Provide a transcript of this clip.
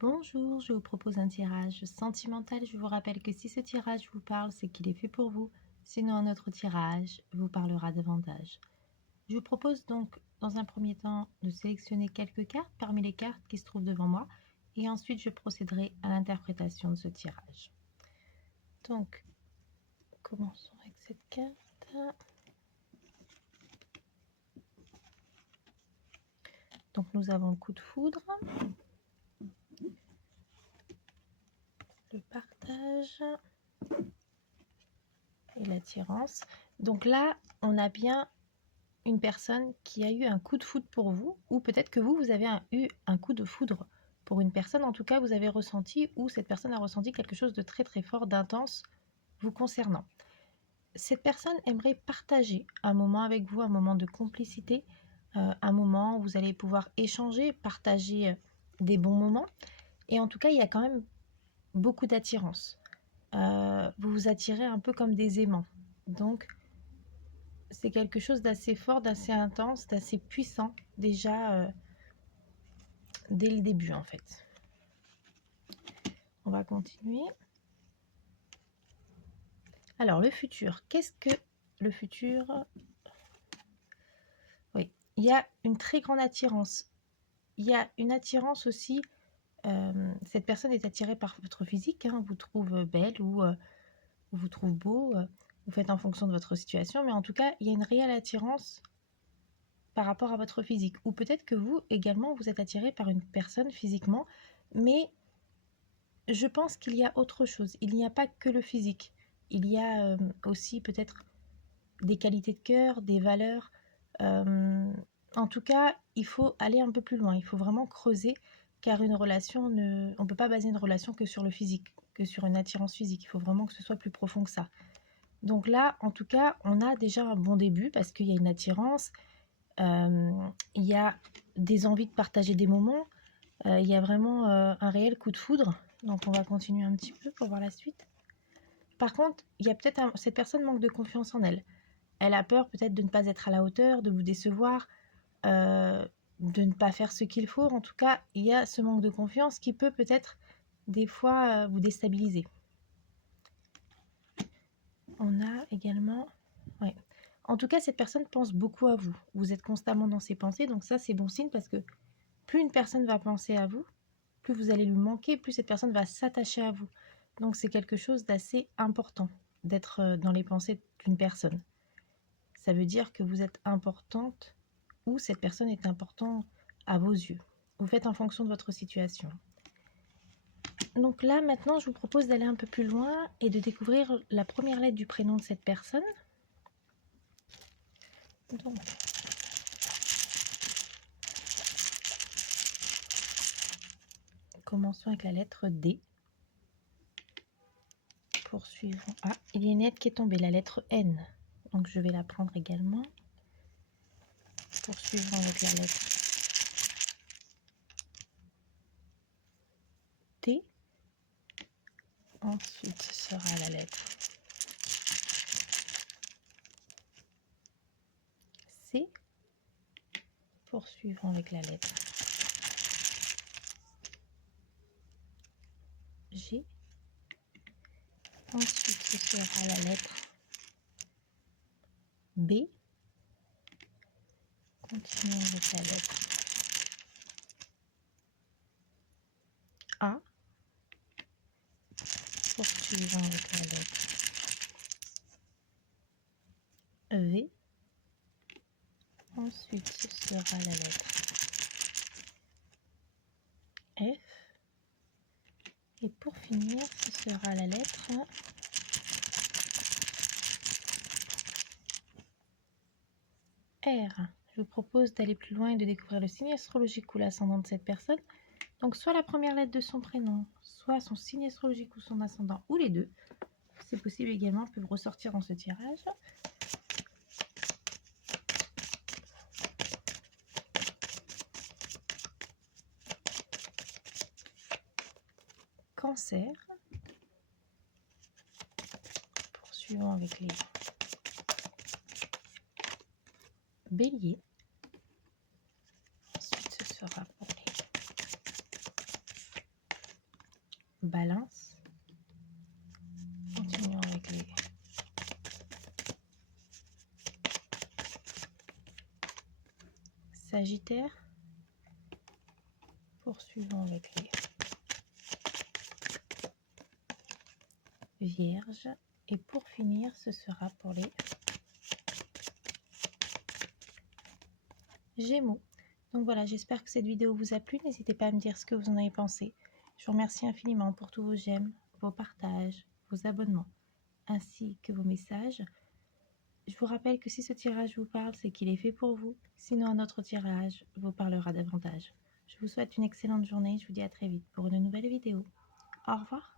Bonjour, je vous propose un tirage sentimental. Je vous rappelle que si ce tirage vous parle, c'est qu'il est fait pour vous. Sinon, un autre tirage vous parlera davantage. Je vous propose donc, dans un premier temps, de sélectionner quelques cartes parmi les cartes qui se trouvent devant moi. Et ensuite, je procéderai à l'interprétation de ce tirage. Donc, commençons avec cette carte. Donc, nous avons le coup de foudre, le partage et l'attirance. Donc là, on a bien une personne qui a eu un coup de foudre pour vous, ou peut-être que vous avez eu un coup de foudre pour une personne. En tout cas, vous avez ressenti, ou cette personne a ressenti quelque chose de très très fort, d'intense vous concernant. Cette personne aimerait partager un moment avec vous, un moment de complicité, un moment où vous allez pouvoir échanger, partager des bons moments. Et en tout cas, il y a quand même beaucoup d'attirance. Vous vous attirez un peu comme des aimants. Donc, c'est quelque chose d'assez fort, d'assez intense, d'assez puissant déjà dès le début en fait. On va continuer. Alors le futur, qu'est-ce que le futur? Oui, il y a une très grande attirance. Il y a une attirance aussi, cette personne est attirée par votre physique, hein, vous trouve belle ou vous trouve beau, vous faites en fonction de votre situation, mais en tout cas, il y a une réelle attirance par rapport à votre physique. Ou peut-être que vous également, vous êtes attiré par une personne physiquement, mais je pense qu'il y a autre chose. Il n'y a pas que le physique. Il y a aussi peut-être des qualités de cœur, des valeurs. En tout cas, il faut aller un peu plus loin. Il faut vraiment creuser, car une relation, on ne peut pas baser une relation que sur le physique, que sur une attirance physique. Il faut vraiment que ce soit plus profond que ça. Donc là, en tout cas, on a déjà un bon début parce qu'il y a une attirance, il y a des envies de partager des moments, il y a vraiment un réel coup de foudre. Donc on va continuer un petit peu pour voir la suite. Par contre, il y a peut-être cette personne manque de confiance en elle. Elle a peur peut-être de ne pas être à la hauteur, de vous décevoir, de ne pas faire ce qu'il faut. En tout cas, il y a ce manque de confiance qui peut peut-être des fois vous déstabiliser. On a également... Ouais. En tout cas, cette personne pense beaucoup à vous. Vous êtes constamment dans ses pensées, donc ça c'est bon signe parce que plus une personne va penser à vous, plus vous allez lui manquer, plus cette personne va s'attacher à vous. Donc c'est quelque chose d'assez important d'être dans les pensées d'une personne. Ça veut dire que vous êtes importante ou cette personne est importante à vos yeux. Vous faites en fonction de votre situation. Donc là, maintenant, je vous propose d'aller un peu plus loin et de découvrir la première lettre du prénom de cette personne. Donc, commençons avec la lettre D. Poursuivons. Ah, il y a une lettre qui est tombée, la lettre N. Donc je vais la prendre également. Poursuivons avec la lettre T. Ensuite, ce sera la lettre C. Poursuivons avec la lettre G. Ensuite, ce sera la lettre B. Continuons avec la lettre A. Poursuivons avec la lettre V. Ensuite, ce sera la lettre F. Et pour finir, ce sera la lettre R. Je vous propose d'aller plus loin et de découvrir le signe astrologique ou l'ascendant de cette personne. Donc soit la première lettre de son prénom, soit son signe astrologique ou son ascendant, ou les deux. C'est possible également, peuvent ressortir dans ce tirage. Cancer. Poursuivons avec les Bélier. Ensuite, ce sera pour les Balance. Continuons avec les Sagittaire. Poursuivons avec les Vierges. Et pour finir, ce sera pour les Gémeaux. Donc voilà, j'espère que cette vidéo vous a plu. N'hésitez pas à me dire ce que vous en avez pensé. Je vous remercie infiniment pour tous vos j'aime, vos partages, vos abonnements, ainsi que vos messages. Je vous rappelle que si ce tirage vous parle, c'est qu'il est fait pour vous. Sinon, un autre tirage vous parlera davantage. Je vous souhaite une excellente journée. Je vous dis à très vite pour une nouvelle vidéo. Au revoir.